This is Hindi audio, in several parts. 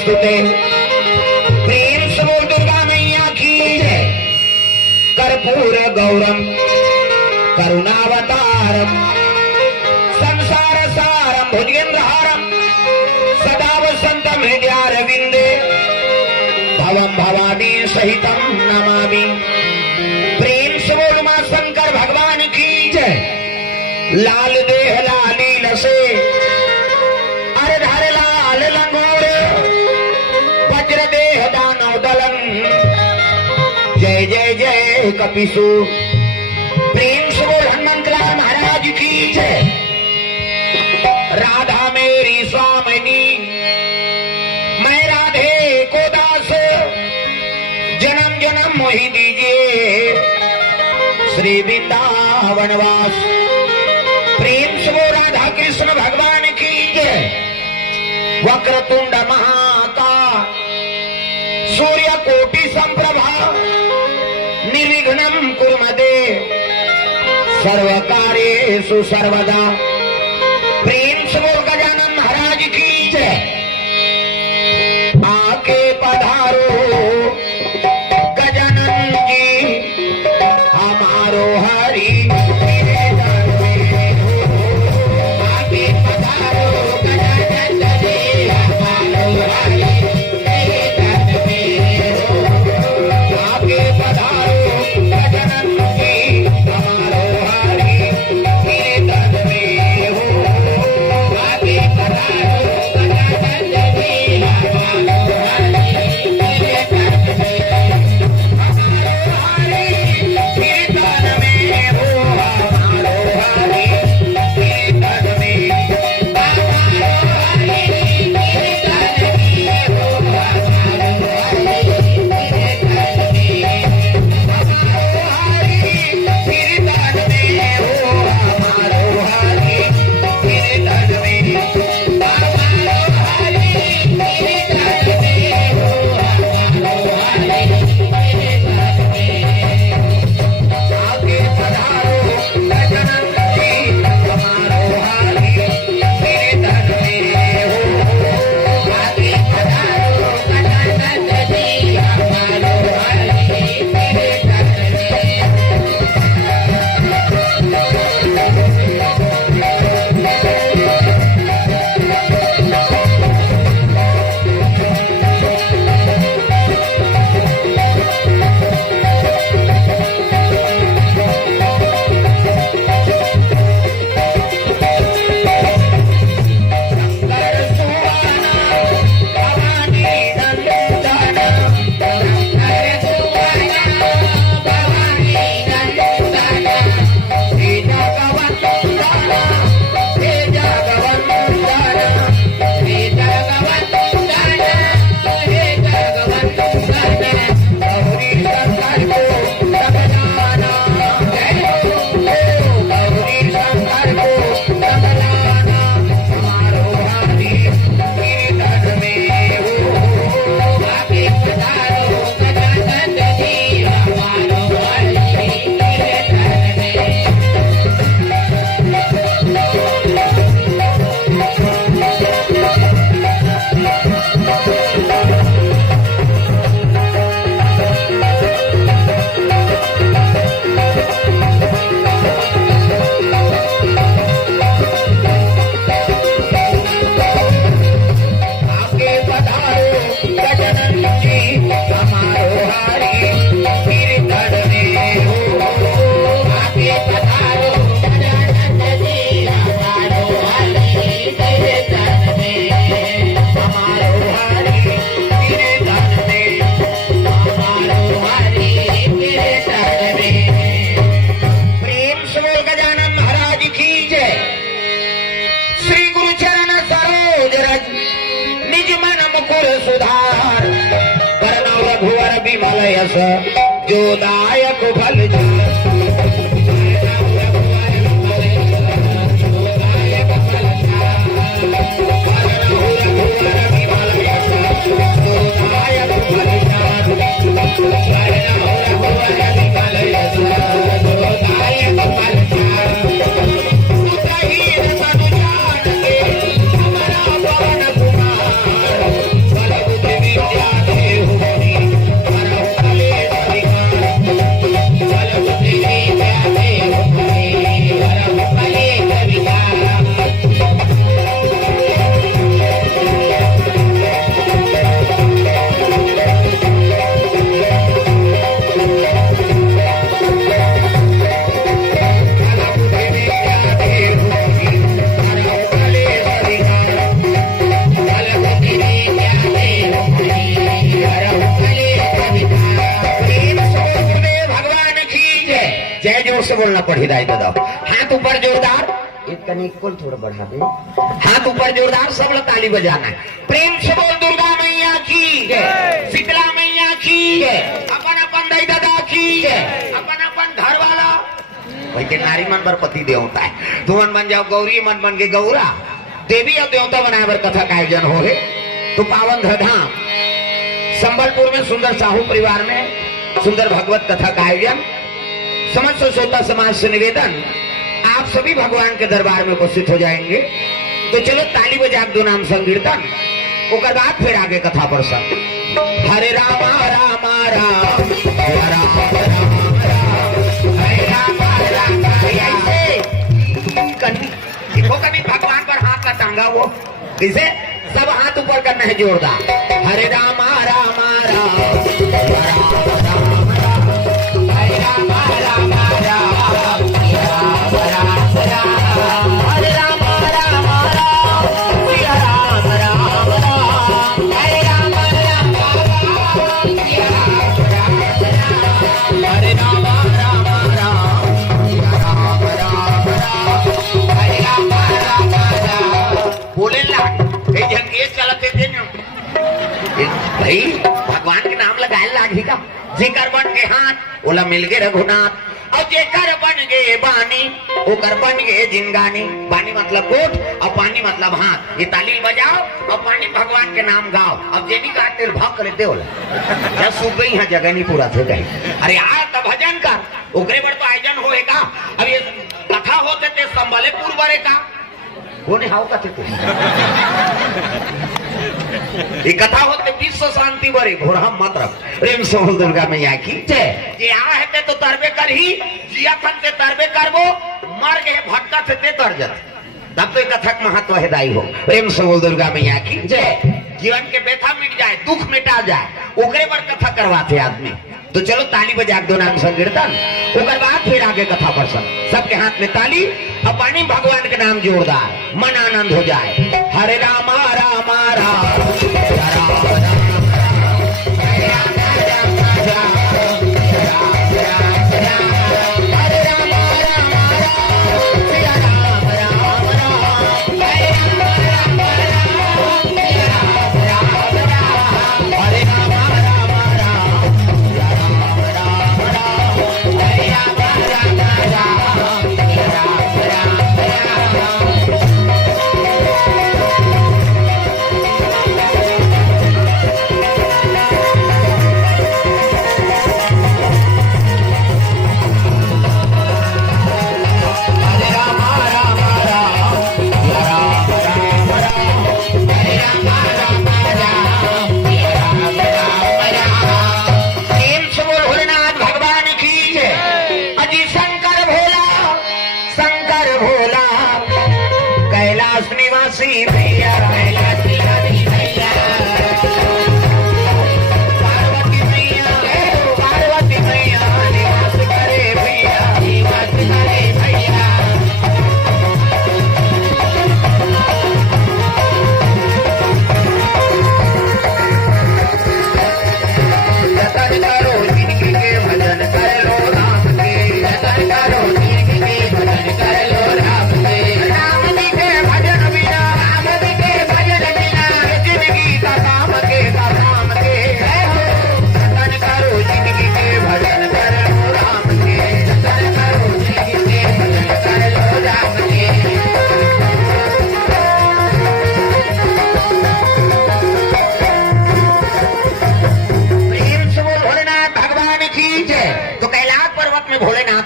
स्तुते। प्रेम से बोल दुर्गा मैया की जय। कर्पूर गौरम करुणावतारम संसार सारम भुजगेंद्रहारम सदा वसंतम हृदयारविंदे भवम भवानी सहितम नमामि। प्रेम से बोल मां शंकर भगवान की जय। लाल देह लाली लसे अरे धारे लाल लंगोर वज्र देह दानव दलन जय जय जय कपिसु। प्रेम से बोल हनुमंतलाल महाराज की जय। राधा मेरी स्वामिनी मैं राधे को दास जन्म जन्म मोहि दीजिए श्री वृंदावन वास। प्रेम से वो राधा कृष्ण भगवान की जय। वक्रतुंड महाकाय सूर्य कोटि संप्रभा निर्विघ्नं कुरु मे देव सर्वकार्येषु सर्वदा। प्रेम से वो गजानन महाराज की जय। आके पधारो गजानन जी हमारो हरि जो दायक फल बोलना पड़ी दाई दादा। हाथ ऊपर जोरदार, इतना इक्वल थोड़ा बढ़ा दे, हाथ ऊपर जोरदार, सब लोग ताली बजाना है। प्रेम से बोल दुर्गा मैया की, शीतला मैया की, अपन अपन दाई दादा की, अपन अपन घर वाला भाई के नारी मन पर पति देवता है। तू मन बन जाओ गौरी, मन बन के गौरा, देवी और देवता बनाए बर कथा का आयोजन हो है। तो पावन धाम संबलपुर में सुंदर साहू परिवार में सुंदर भगवत कथा का आयोजन। समस्त श्रोता समाज से निवेदन, आप सभी भगवान के दरबार में उपस्थित हो जाएंगे। तो चलो ताली बजा दो नाम संकीर्तन, उसके बाद फिर आगे कथा पर सब। हरे राम राम राम देखो कभी भगवान पर हाथ का टांगा वो, इसे सब हाथ ऊपर करना है जोरदार। हरे राम राम राम भाई भगवान के नाम लगाए लागी का। जेकर बन के हाथ ओला मिल गए रघुनाथ, और जेकर बन गए बानी ओकर बन गए जिनगानी। बानी मतलब कोट और पानी मतलब हाथ। ये ताली बजाओ और पानी भगवान के नाम गाओ। अब जेनी का तेल भाग कर दे ओला सूख गई यहाँ जगह नहीं पूरा थे गई। अरे यार तब भजन कर ओकरे पर तो आयोजन होए का। अब ये कथा होते थे संबलेपुर बरे का कोने हाउ का थे ये कथा होते विश्व शांति बरे घोड़ा मत रख। प्रेम से बोल दुर्गा मैया की जय। जे आ हेते तो तरबे कर ही, जिया थन से तरबे करबो, मर गए भटका से तरजत, तब तो कथा का महत्व है दाई हो। प्रेम से बोल दुर्गा मैया की जय। जीवन के व्यथा मिट जाए, दुख मिटा जाए, ओकरे पर कथा करवाते आदमी। तो चलो ताली बजा दो नाम संकीर्तन, उसके बाद फिर आगे कथा पर सबके हाथ में ताली और पानी भगवान के नाम जोरदार, मन आनंद हो जाए। हरे राम राम राम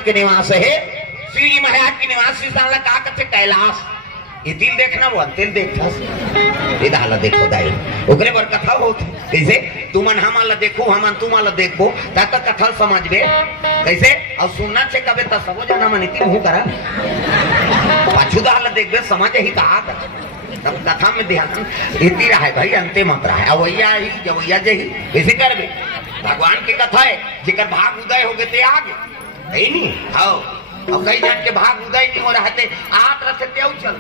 के निवास है। श्री जी महाराज के निवास से साला का कथे कैलाश ये दिल देखना वो दिल देखता ये दाला देखो दाई ओकरे पर कथा होती कैसे तुमन हमाला देखो हमन तुम्हारा देखो तक कथा समझ बे कैसे और सुनना से कबे त सबो जना मन इति हूं करा पाछू दाला देखबे समझ ही कहा तब कथा में ध्यान इति रहा है भाई अंते मत रहा है अवैया ही जवैया जही कैसे करबे भगवान की कथा है जेकर भाग उदय हो गए ते आगे है नहीं आओ और कई जन के भाग उदय नहीं हो रहा थे आप रथे ते चल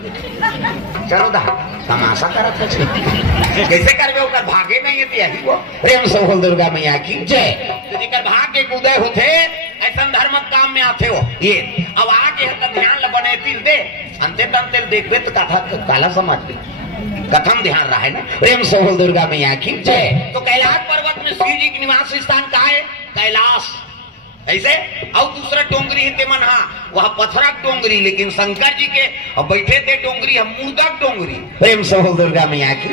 चलो दा तमाशा करत है कैसे करबे ओकर भागे नहीं है यही वो प्रेम से बोल दुर्गा मैया की जय तो जेकर भाग के उदय होथे ऐसा धर्म काम में आते हो ये अब आगे है तो ध्यान ल बने तिल दे अंते तंते देखबे तो कथा काला समझ ले कथम ध्यान रहा है ना प्रेम से बोल दुर्गा मैया की जय। तो कैलाश पर्वत में शिव जी की निवास स्थान कहाँ है? कैलाश। ऐसे और दूसरा डोंगरी है ते मनहा वह पथरा डोंगरी, लेकिन शंकर जी के अब बैठे थे डोंगरी हम मुर्दा डोंगरी। प्रेम से बोल दुर्गा मैया की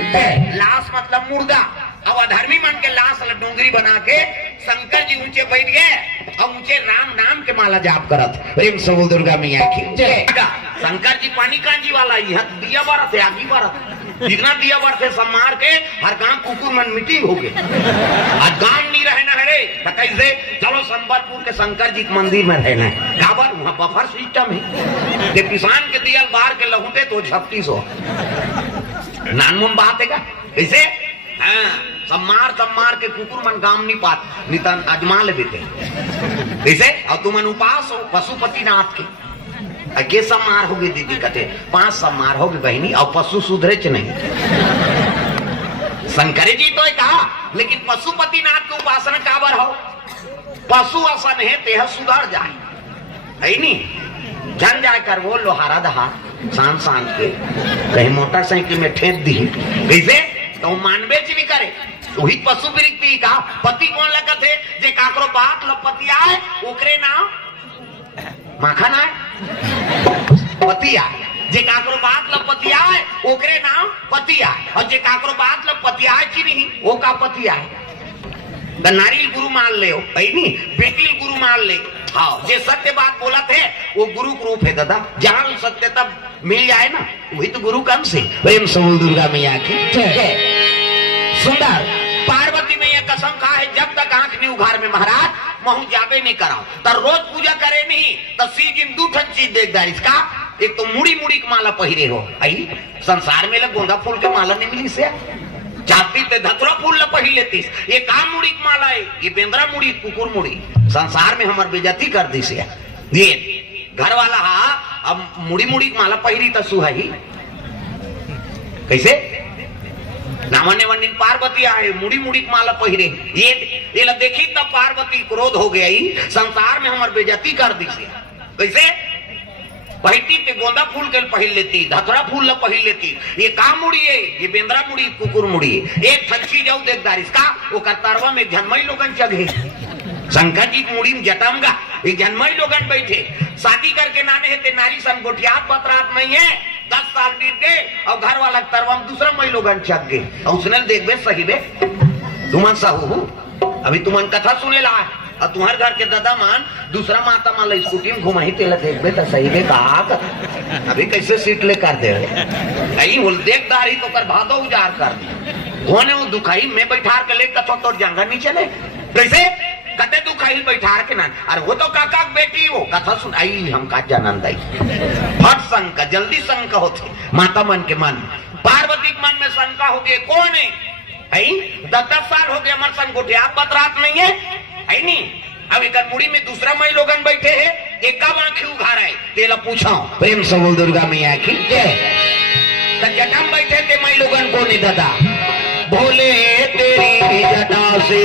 लाश मतलब मुर्दा। अब अधर्मी मन के लाश डोंगरी बना के शंकर जी ऊंचे बैठ गए और ऊंचे राम नाम के माला जाप करत। प्रेम से बोल दुर्गा मैया की जय। शंकर जी पानी कांजी वाला यहाँ दिया बरत है आगी बरत जितना दिया बरते सब मार के हर गांव कुकुर मन मिट्टी हो गए। आज गांव नहीं रहना है रे कैसे चलो संबलपुर के शंकर जी के मंदिर में रहना है काबर वहाँ बफर सिस्टम है जे किसान के दियल बाहर के लहूटे तो 3600 नानमुन बात है का कैसे सब मार के कुकुर मन गांव नहीं पात नितन अजमा ले देते कैसे और तुमन उपास हो पशुपति नाथ के आगे सब मार होगी दीदी कहते 5 सब मार होगी बहनी और पशु सुधरे च नहीं। शंकर जी तो कहा लेकिन पशुपति नाथ के उपासना काबर हो पशु आसन है तेह सुधर जाए है नहीं जन जाए कर वो लोहारा दहा सांझ के कहीं मोटरसाइकिल में ठेप दी कैसे तो मानबे च नहीं करे वही पशु वृत्ति का पति कौन लगत है जे काकरो बात लपतिया है ओकरे नाम माखन है पतिया जे काकरो बात लपतिया है ओकरे नाम पतिया और जे काकरो बात लपतिया है कि नहीं वो का पतिया है नारियल गुरु मान ले हो नहीं बेटी गुरु मान ले। हाँ जे सत्य बात बोला थे वो गुरु के रूप है दादा जहां सत्य तब मिल जाए ना वही तो गुरु कम से। प्रेम से दुर्गा मैया की सुंदर पार्वती मैया कसम खा है जब तक आंख नहीं उघार में महाराज महू जाबे नहीं कराओ तो रोज पूजा करे नहीं तो सी जिन 2 ठन चीज देखदार इसका एक तो मुड़ी की माला पहिरे हो आई संसार में लग गोंदा फूल के माला नहीं मिली से चाहती ते धतुरा फूल ल पहिर लेती ये काम मुड़ी की माला है ये बेंद्रा मुड़ी कुकुर मुड़ी संसार में हमार बेइज्जती कर दी से ये घर वाला हा अब मुड़ी की माला पहिरी तो सुहाई कैसे नामने वनिन पार्वती आए मुड़ी की माला पहिरे ये ल देखी तब पार्वती क्रोध हो गया ही संसार में हमार बेइज्जती कर दी से कैसे पहिटी पे गोंदा फूल के पहिर लेती धतुरा फूल ल पहिर लेती ये काम मुड़ी है ये बेंद्रा मुड़ी कुकुर मुड़ी एक थंची जाऊ देखदार इसका वो कतारवा में जन्मई लोगन चढ़े शंकर जी की मुड़ी में जटमगा ये जन्मई लोगन बैठे शादी करके नाने है ते नारी सन गोठियात पतरात नहीं है 10 साल बीत गए और घर वाला तरवा में दूसरा मई लोगन चक गए और उसने देखबे सही बे तुमन सहू अभी तुमन कथा सुने ला और तुम्हारे घर के दादा मान दूसरा माता मान स्कूटी में घुमाई तेला देखबे तो सही बे कहा अभी कैसे सीट ले कर दे आई बोल देखदार ही तो कर भादो उजार कर कोने वो दुखाई में बैठार के ले कथो तो जंगल नहीं चले कैसे कते दुखाई बैठार के ना अरे वो तो काका बेटी वो कथा सुन आई हम का जानन दाई फट शंका जल्दी शंका होती माता मन के मन पार्वती के मन में शंका हो गई कौन है आई 10 साल हो गए हमारे सन गोठे आप बतरात नहीं है आई नहीं अब एक मुड़ी में दूसरा मई लोगन बैठे है एक का आंखें उघार है तेला पूछा प्रेम से बोल दुर्गा मैया की जटा में बैठे थे मई लोगन को नहीं दादा भोले तेरी जटा से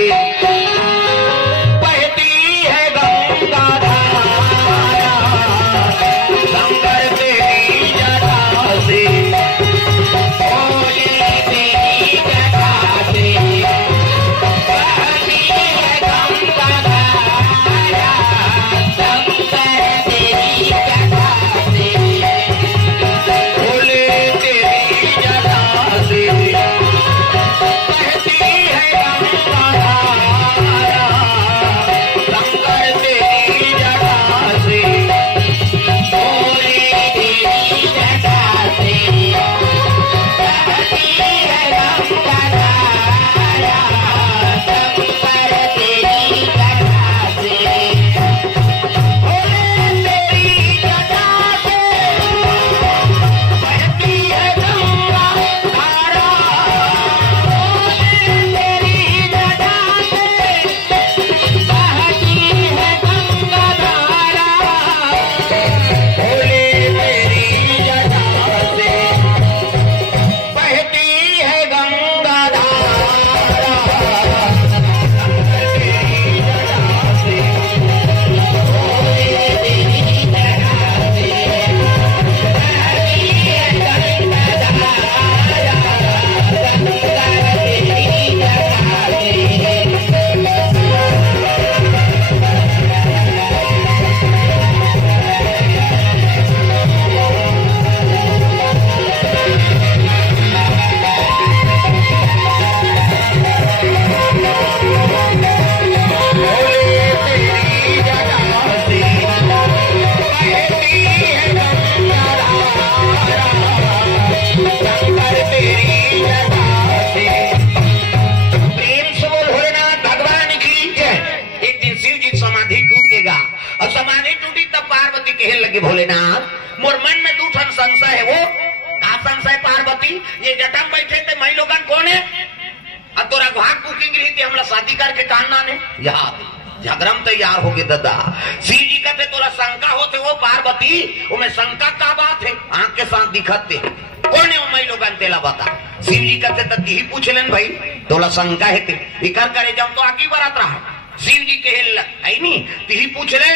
बहती है गंगा धारा शंकर तेरी जटा से भोले तेरी जटा से बहती है गंगा धारा शंकर तेरी जटा से भोले तेरी जटा से बहती है गंगा धारा लगे भोलेनाथ मोर मन में दूठन संशय है। वो का संशय पार्वती? ये जटम बैठे थे मई लोगन कौन है? अब तोरा भाग बुकिंग रही थी हमला शादी करके कानना ने याद झगड़म तैयार हो गए दादा। शिव जी कहते तोरा शंका होते वो पार्वती उमें शंका का बात है? आंख के साथ दिखते कौन है वो मई लोगन तेला बता। शिव जी कहते तही पूछ लेन भाई तोला शंका है ते इकर करे जब तो आगे बरात रहा। शिव जी कहे नहीं तही पूछ ले।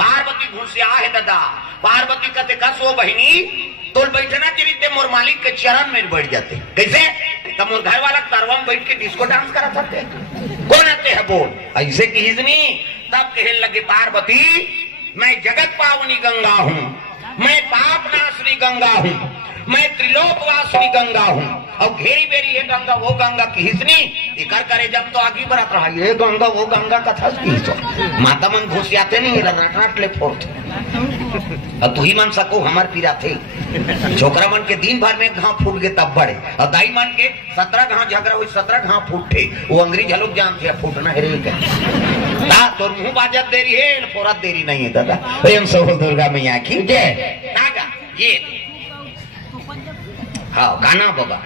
पार्वती घुसिया है दादा। पार्वती कहते कस वो बहनी तोल बैठना चाहिए मोर मालिक के चरण में बैठ जाते। कैसे? तब मोर घर वाला तरवा में बैठ के डिस्को डांस करा सकते कौन आते है बोल ऐसे की हिजनी। तब कहने लगे पार्वती मैं जगत पावनी गंगा हूँ, मैं पाप नाशनी गंगा हूँ, मैं त्रिलोकवासिनी गंगा हूँ और घेरी बेरी है गंगा वो गंगा की हिसनी इकर करे जब तो आगे बढ़त रहा। ये गंगा वो गंगा कथा की हिसो माता मन घुसियाते नहीं रट ले फोर्थ और तू ही मन सको हमार पीरा थे। छोकरा मन के दिन भर में घाव फूट गए तब बड़े और दाई मन के 17 घाव झगड़ा हुई 17 घाव फूटे। वो अंग्रेज लोग जानते फूटना है तो मुंह बाजत देरी है फोरत देरी नहीं है दादा। प्रेम से दुर्गा मैया की जय। ये हाँ गाना बाबा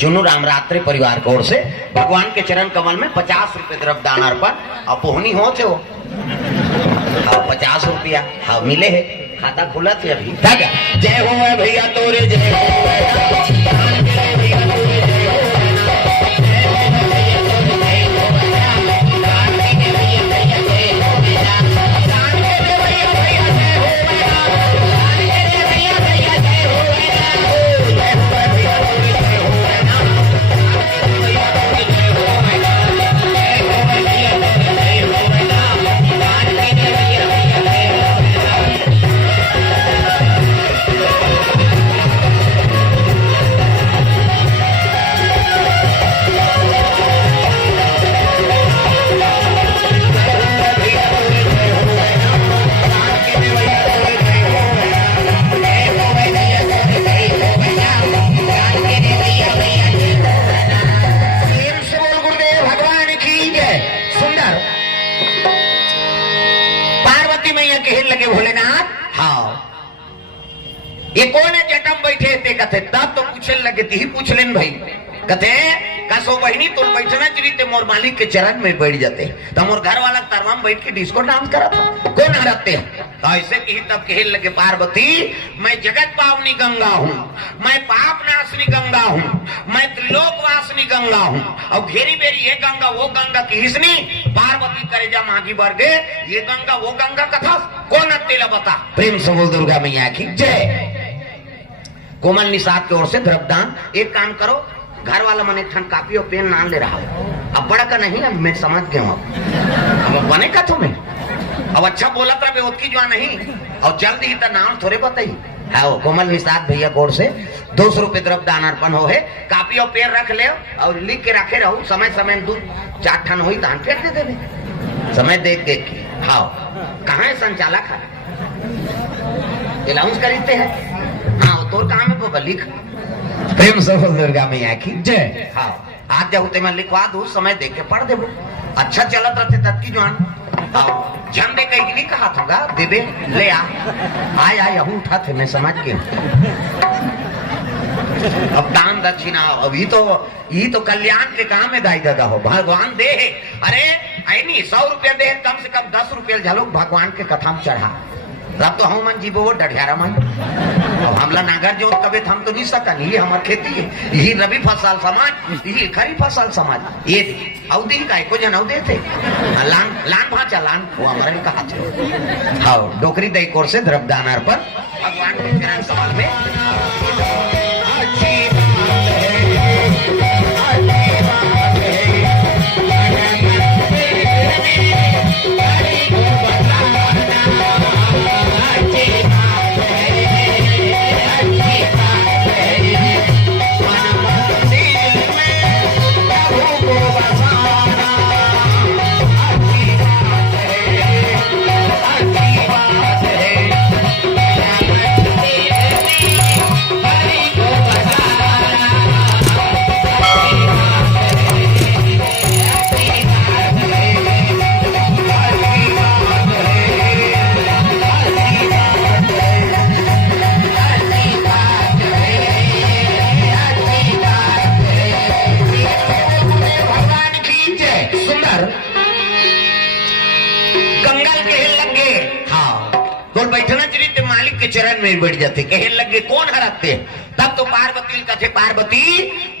चुनू रामरात्रि परिवार की ओर से भगवान के चरण कमल में 50 रुपए द्रव्य दान अर्पण अपोहनी हो थे वो। हाँ 50 रुपया हाँ मिले है खाता खुला थे अभी। जय हो भैया तोरे जय हो। ये कौन है जटम बैठे थे कथे तब तो पूछने लगे ही पूछ लेन भाई कथे कसो बहनी तुम बैठना चाहिए थे मोर मालिक के चरण में बैठ जाते तो मोर घर वाला तरवा में बैठ के डिस्को डांस करा था कौन हराते तो ऐसे की तब कहे लगे पार्वती मैं जगत पावनी गंगा हूँ, मैं पाप नाशनी गंगा हूँ, मैं त्रिलोकवासिनी गंगा हूँ और घेरी बेरी ये गंगा वो गंगा की हिसनी। पार्वती करे जा मांगी बर गए ये गंगा वो गंगा कथा कौन तेला बता। प्रेम से बोल दुर्गा मैया की जय। कोमल निषाद की ओर से द्रव्यदान। एक काम करो घर वाला मन एक कापी और पेन नाम ले रहा हूँ अब बड़ा का नहीं अब मैं समझ गया हूँ अब बने का तुम्हें अब अच्छा बोला था उसकी जो नहीं और जल्दी ही तो नाम थोड़े बताई है। कोमल निषाद भैया गौर से 200 रुपए द्रव्यदान अर्पण हो है। कापी और पेन रख ले और लिख के रखे रहो समय समय 2-4 ठन हुई दान फेर दे दे समय देख देख के। हाँ कहाँ है संचालक अलाउंस खरीदते हैं। हाँ तो काम है वो लिख। प्रेम से दुर्गा मैया की जय। हाँ आज जब मैं लिखवा दू समय देख के पढ़ देबो अच्छा चलत रहते तब की जान जन दे कहीं नहीं कहा था देवे ले आय यहू उठा थे मैं समझ के। अब दान दक्षिणा अब ये तो कल्याण के काम है दाई दादा हो भगवान दे है। अरे आई नहीं 100 रुपया दे कम से कम 10 रुपया झलो भगवान के कथा में चढ़ा तब तो हम मन जीवो वो डढ़ियारा मन अब हमला नागर जो कभी हम तो नहीं सकन ये हमार खेती है यही रबी फसल समाज यही खरीफ फसल समाज ये अवधि का को जन अवधि थे लान लान भाचा लान वो हमारे कहा थे। हाँ डोकरी दई कोर से द्रव्यदान अर्पण भगवान के चरण कमल में। के चरण में बैठ जाते, कहने लगे कौन हराते। तब तो पार्वती कहते पार्वती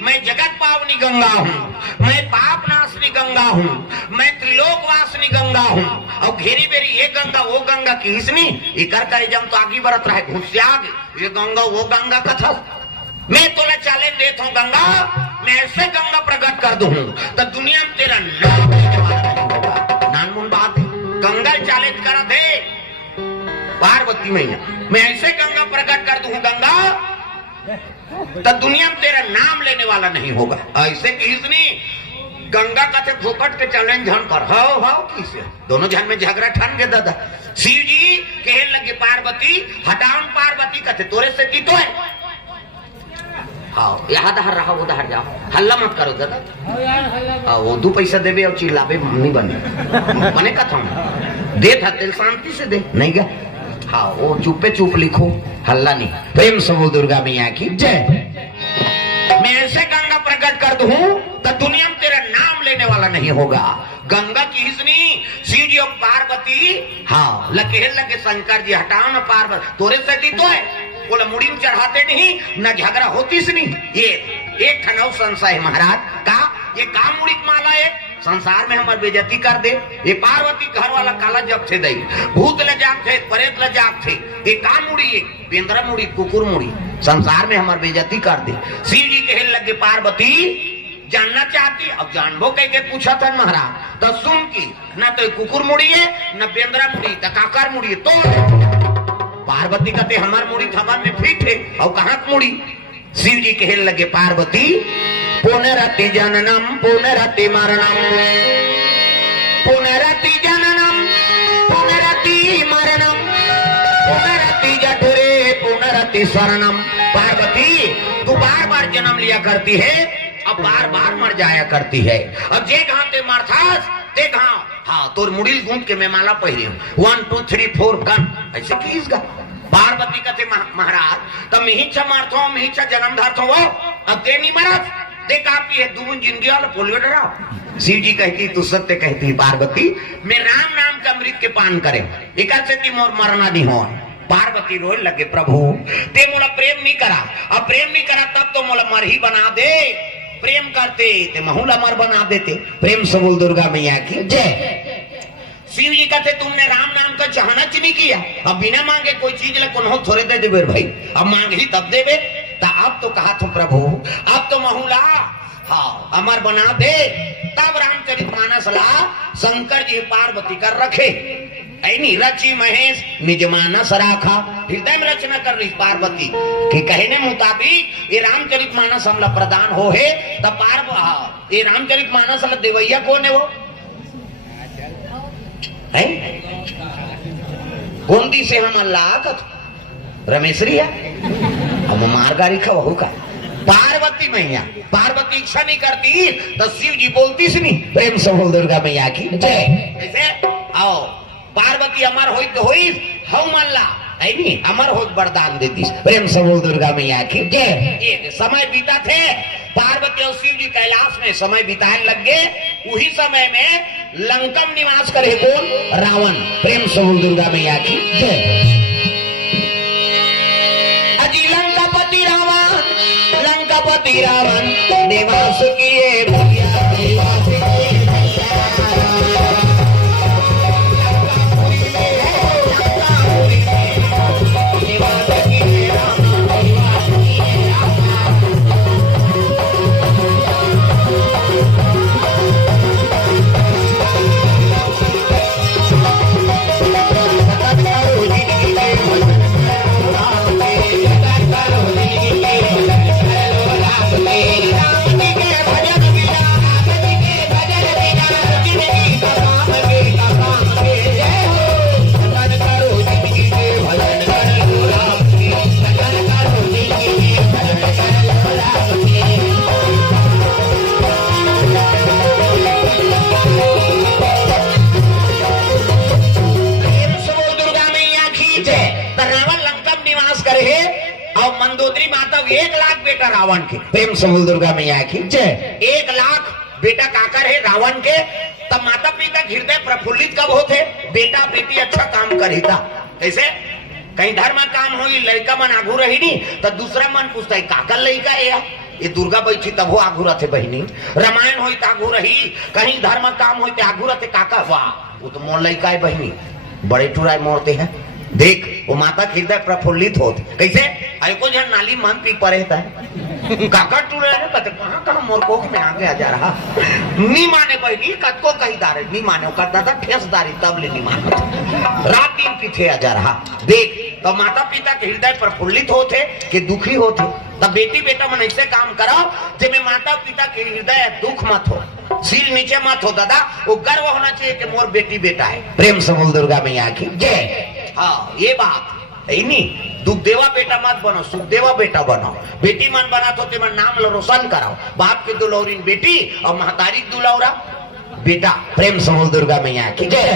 मैं जगत पावनी गंगा हूँ, मैं पाप नाशनी गंगा हूँ, मैं त्रिलोक वासनी गंगा हूँ। और घेरी बेरी ये गंगा वो गंगा की हिसनी ये कर जम तो आगे बढ़त रहे घुसियाग ये गंगा वो गंगा कथा। मैं तोला चैलेंज देता हूँ गंगा, मैं ऐसे गंगा प्रकट कर दूं तो दुनिया में तेरा नाम लेने वाला नहीं होगा। नानमुन बात है, गंगा चैलेंज करा थे पार्वती मैया, मैं ऐसे गंगा प्रकट कर दूं गंगा तो दुनिया में तेरा नाम लेने वाला नहीं होगा। ऐसे किसने गंगा कथे फोकट के चैलेंज झन कर हाउ किसे दोनों जन में झगड़ा ठन गए दादा। शिव जी कहने लगे पार्वती हटाओ पार्वती कथे तोरे से की तो है हाँ यहाँ दहर रहा वो दहर जाओ हल्ला मत करो दादा। वो 2 पैसा देवे और चिल्लावे नहीं बने मने कथा दे था दिल शांति से दे नहीं गया। हाँ वो चुपे चुप लिखो हल्ला नहीं। प्रेम से बोल दुर्गा मैया की जय। मैं ऐसे गंगा प्रकट कर दूं तो दुनिया में तेरा नाम लेने वाला नहीं होगा। गंगा की हिजनी शिव जी और पार्वती हाँ लगे शंकर जी हटाओ ना पार्वती तोरे से तो है बोला मुड़ी में चढ़ाते नहीं न झगड़ा होती से नहीं। ये एक ठनव संशय है महाराज का ये काम मुड़ी माला है संसार में हमार बेइज्जती कर दे। ये पार्वती घर वाला काला जब थे दई भूत लजाक थे परेत लजाक थे ये काम मुड़ी है बेंद्रा मुड़ी कुकुर मुड़ी संसार में हमार बेइज्जती कर दे। शिव जी कहने लगे पार्वती जानना चाहती अब जानबो कह के पूछा था महाराज तो सुन की न तो कुकुर मुड़ी है न बेंद्रा मुड़ी तो काकर मुड़ी है। तो पार्वती कहते हमार मुड़ी थमर में फिट है और कहाँ मुड़ी। शिव जी कहने लगे पार्वती पुनरति जननम पुनरति मरणम पुनरति जननम पुनरति मरणम पुनरति जठरे पुनरति शरणम। पार्वती तू बार बार जन्म लिया करती है अब बार बार मर जाया करती है। अब जे कहा ते मारथास ते कहा हाँ तोर मुड़ील गूंथ के मैं माला पहरी हूँ 1 2 3 4 गन ऐसे की इसका। पार्वती कहते महाराज तब मिहिच्छा मारता मिहिच्छा जन्म धारता वो अब ते नहीं महाराज देख आपकी है दून जिंदगी वाला बोलवे डरा। शिव जी कहती तू सत्य कहती पार्वती मैं राम नाम का अमृत के पान करे एक से मोर मरना नहीं हो। पार्वती रोए लगे प्रभु ते मोला प्रेम नहीं करा अब प्रेम नहीं करा तब तो मोला मर ही बना दे प्रेम करते ते महूला मर बना देते। प्रेम से बोल दुर्गा मैया की जय। शिव जी कहते तुमने राम नाम का चाहना नहीं किया अब बिना मांगे कोई चीज ले थोड़े दे देवे भाई अब मांग ही तब देवे तो अब तो कहा था प्रभु अब तो महूला हाँ अमर बना दे। तब रामचरितमानस ला शंकर जी पार्वती कर रखे ऐनी रची महेश निज मानस राखा हृदय में रचना कर रही पार्वती के कहने मुताबिक ये रामचरितमानस हमला प्रदान हो है तब ये रामचरितमानस देवैया कौन है वो है गोंदी से हम अल्लाह रमेशरी है हम मारगारी का वहू का पार्वती मैया पार्वती इच्छा नहीं करती तो शिव जी बोलती सी नहीं। प्रेम से बोल दुर्गा मैया की जय। ऐसे आओ पार्वती अमर होई तो होई हम अल्लाह है नहीं अमर हो वरदान देती। प्रेम से बोल दुर्गा मैया की जय। ये समय बीता थे पार्वती और शिव जी कैलाश में समय बिताने लग गए उसी समय में लंकम निवास करे कौन रावण। प्रेम से बोल दुर्गा मैया की जय। अजी लंकापति रावण निवास किए निवास रावण के। प्रेम से बोल दुर्गा मैया की जय। 1 लाख बेटा काकर है रावण के तब माता पिता हृदय प्रफुल्लित कब होते बेटा बेटी अच्छा काम करेगा कैसे कहीं धर्म काम हो लड़का मन आगू रही नहीं तो दूसरा मन पूछता है काका लड़का है ये दुर्गा बैठी तब वो आगू रहते बहनी रामायण हो आगू रही कहीं धर्म काम हो आगू रहते काका वाह वो तो मोर लड़का है बहनी बड़े टुराए मोड़ते हैं देख वो माता के हृदय प्रफुल्लित होते कैसे को जन नाली मन पी पड़े है काका टूरे कहते कहाँ कहाँ मोर कोख में आ गया जा रहा नी माने बहनी कतको कही दारे नी माने करता था ठेस दारी तब ले नी माने रात दिन पीछे आ जा रहा देख तो माता पिता के हृदय प्रफुल्लित होते कि दुखी होते तब बेटी बेटा मन ऐसे काम कराओ जिसमें माता पिता के हृदय दुख मत हो सिर नीचे मत हो दादा वो गर्व होना चाहिए कि मोर बेटी बेटा है प्रेम से बोल दुर्गा मैया की जय हाँ ये बात नहीं दुख देवा बेटा मत बनो सुख देवा बेटा बनो बेटी मन बना तो तेरा नाम रोशन कराओ बाप के दुलौरी बेटी और महतारी दुलौरा बेटा प्रेम से बोल दुर्गा मैया की जय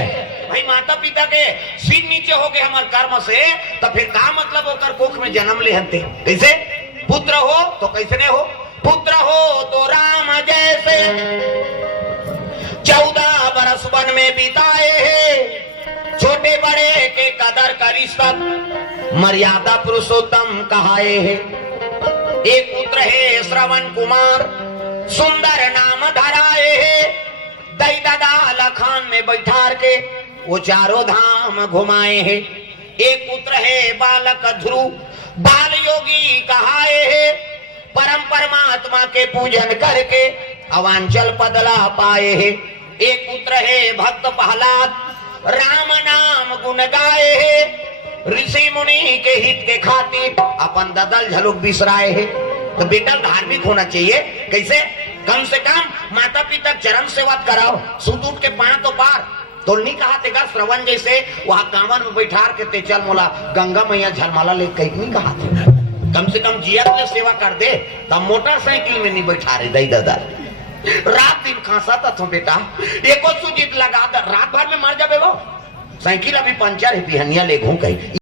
भाई माता पिता के सिर नीचे हो गए हमारे कर्म से तो फिर का मतलब होकर कोख में जन्म ले हते कैसे पुत्र हो तो कैसे नहीं हो पुत्र हो तो राम जैसे 14 बरस वन में बिताए हैं छोटे बड़े के कदर करी सब मर्यादा पुरुषोत्तम कहाए हैं एक पुत्र है श्रवण कुमार सुंदर नाम धराए है दई दादा लखान में बैठार के वो चारों धाम घुमाए हैं एक पुत्र है बालक ध्रुव बाल योगी कहाए है परम परमात्मा के पूजन करके अवांचल पदला पाए है एक पुत्र है भक्त प्रहलाद राम नाम गुण गाए है ऋषि मुनि के हित के खातिर अपन ददल झलुक बिसराए है तो बेटा धार्मिक होना चाहिए कैसे कम से कम माता पिता चरण सेवा कराओ सुध उठ के पांच तो पार तो नहीं कहा तेगा श्रवण जैसे वहां कांवन में बैठार के ते चल मोला गंगा मैया झलमाला ले कहीं नहीं कहा थे कम से कम जिया ने सेवा कर दे तब मोटरसाइकिल में नहीं बैठा रहे दई दादा रात दिन खांसा था बेटा एको सुजीत लगा रात भर में मर जाबे वो साइकिल अभी पंचर है बिहनिया ले घूम कहीं